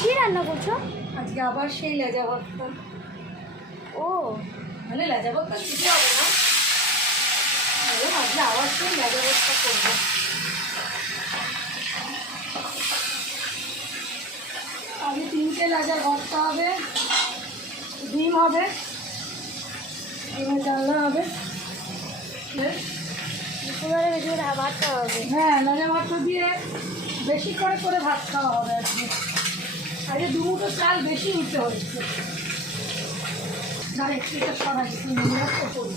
কি রান্না করছো আজকে? আবার সেই লেজা ভর্তা। ও মানে লেজা ভর্তা কিছু হবে না, আজকে আবার সেই লেজা ভর্তা করবো। আজকে 3টে লেজা ভর্তা হবে, ডিম হবে, ডিমের ডালনা হবে। দুপুরে বেশি করে ভাত খাওয়া হবে। হ্যাঁ, লেজা ভর্তা দিয়ে বেশি করে করে ভাত খাওয়া হবে আজকে। আজকে 2 মুঠো চাল বেশি নিতে হচ্ছে। না একটু এটা সরাচ্ছি, করি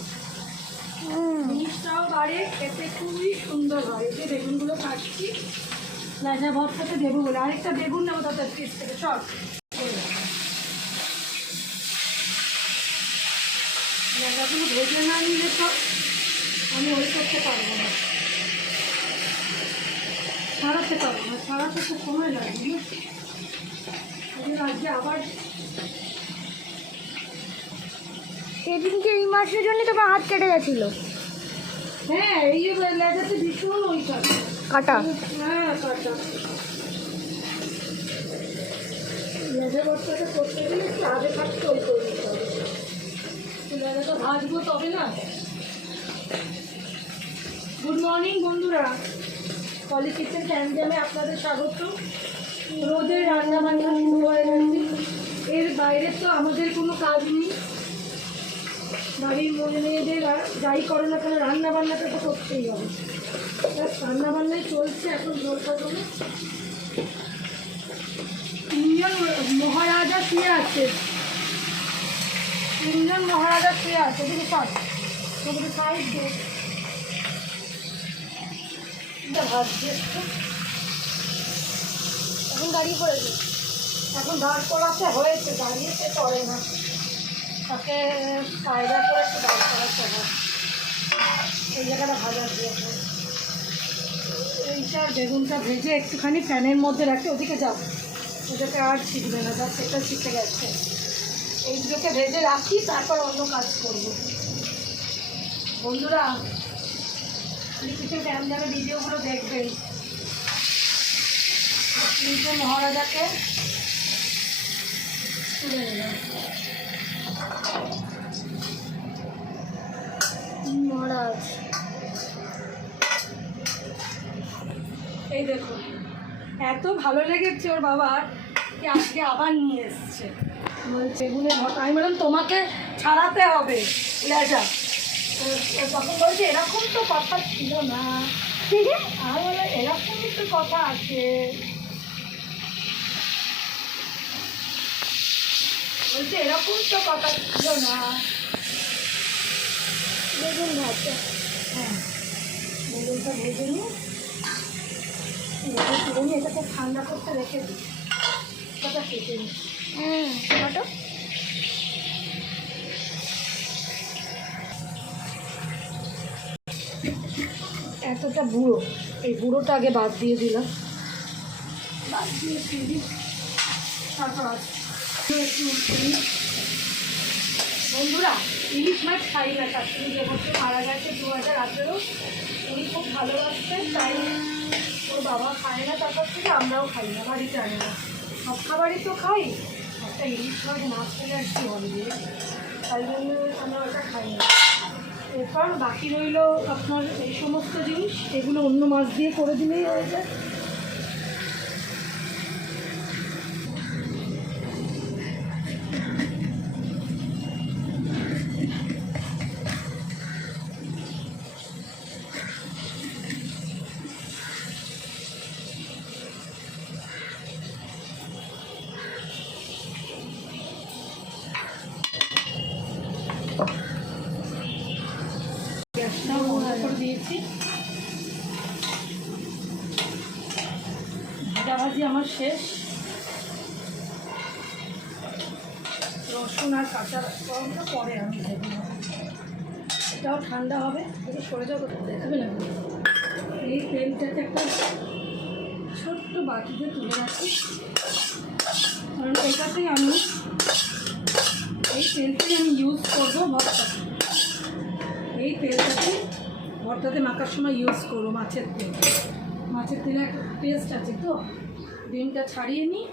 জিনিসটাও বাড়ে, খেতে খুবই সুন্দর হয়। এই যে বেগুনগুলো কাটছি লেজা ভর্তাতে দেবো বলে। আরেকটা বেগুন নেবো তাদের ফ্রিজ থেকে, চল। লেজাগুলো ভেজে না নিলে তো আমি ওই করতে পারবো না, ছাড়াতে পারবো না, ছাড়াতে তো সময় লাগবে না। আজকে আবার সেদিনকে এই মাসের জন্য তোমার হাত কেটে গেছিল। হ্যাঁ, এই যে লেজাতে ভীষণ ওই কাটা। হ্যাঁ, কাটা। লেজা ভর্তাটা করতে গেলে একটু আগে থাকতে ওই করে দিতে হবে। লেজাটা ভাজবো তবে না। গুড মর্নিং বন্ধুরা, পলি কিচেন ক্যান্ডেমে আপনাদের স্বাগত। রোদের রান্না বান্না শুরু হয়ে গেছে। এর বাইরে তো আমাদের কোনো কাজ নেই। বাড়ির মেয়েদের যাই করে না কেন রান্না বান্নাটা তো করতেই হবে। রান্না বান্নাই চলছে এখন জোরটা করে। 3জন মহারাজা শুয়ে আছে, 3জন মহারাজা শুয়ে আছে। দেখি সব তোমাদের সাইড দিয়ে ভাবছি একটু। এখন দাঁড়িয়ে পড়েছে। এখন দাঁড় করাতে হয়েছে, দাঁড়িয়েতে পড়ে না, তাকে কায়দা করে একটু দাঁড় করাতে হয়। এই জায়গাটা ভাজা দিয়েছে। এইটা বেগুনটা ভেজে একটুখানি ফ্যানের মধ্যে রাখে, ওদিকে যাও, ওটাকে আর ছিটবে না, যা সেটা ছিটে গেছে। এইগুলোকে ভেজে রাখি, তারপর অন্য কাজ করবো। বন্ধুরা কিছু ক্যামেরা ভিডিওগুলো দেখবেন। 3টে মহারাজাকে তুলে নিলাম। মহারাজ এই দেখো, এত ভালো লেগেছে ওর বাবার কি আজকে আবার নিয়ে এসছে। বলছে বেগুনের ভর্তা। আমি বললাম তোমাকে ছাড়াতে হবে লেজা। তখন বলছে এরকম তো কথা ছিল না। আমি বললাম এরকমই তো কথা আছে। বলছে এরকম তো কথা ছিল না। বেগুন ভাজা। হ্যাঁ, বেগুনটা ভেজে নিয়ে তুলে নিয়ে এটাকে ঠান্ডা করতে রেখে দিই, কথা কেটে নিই। টমেটো এতটা বুড়ো, এই বুড়োটা আগে বাদ দিয়ে দিলাম, বাদ দিয়ে দিই। তারপর বন্ধুরা ইলিশ মাছ খাই না, শাশুড়ি যে বছর মারা গেছে 2018, উনি খুব ভালোবাসতেন, তাই ওর বাবা খায় না, তারপর থেকে আমরাও খাই না, বাড়িতে আনে না। সব খাবারই তো খাই, একটা ইলিশ মাছ না খেলে আর কি হবে, তাই জন্য আমরা ওটা খাই না। এরপর বাকি রইল আপনার এই সমস্ত জিনিস, এগুলো অন্য মাছ দিয়ে করে দিলেই হয়ে যায়। গ্যাসটাও বন্ধ করে দিয়েছি। ভাজাভাজি আমার শেষ। রসুন আর কাঁচা লঙ্কা পরে আমি দেবো, এটাও ঠান্ডা হবে। যদি সরে যাও কোথাও দেখাবে না। এই তেলটাকে একটা ছোট্ট বাটিতে তুলে রাখি, কারণ এটাতেই আমি এই তেলটাই আমি ইউজ করবো ভর্তা। এই তেলটাকে ভর্তাতে মাখার সময় ইউজ করবো, মাছের তেল। মাছের তেলে একটা টেস্ট আছে তো। ডিমটা ছাড়িয়ে নিই,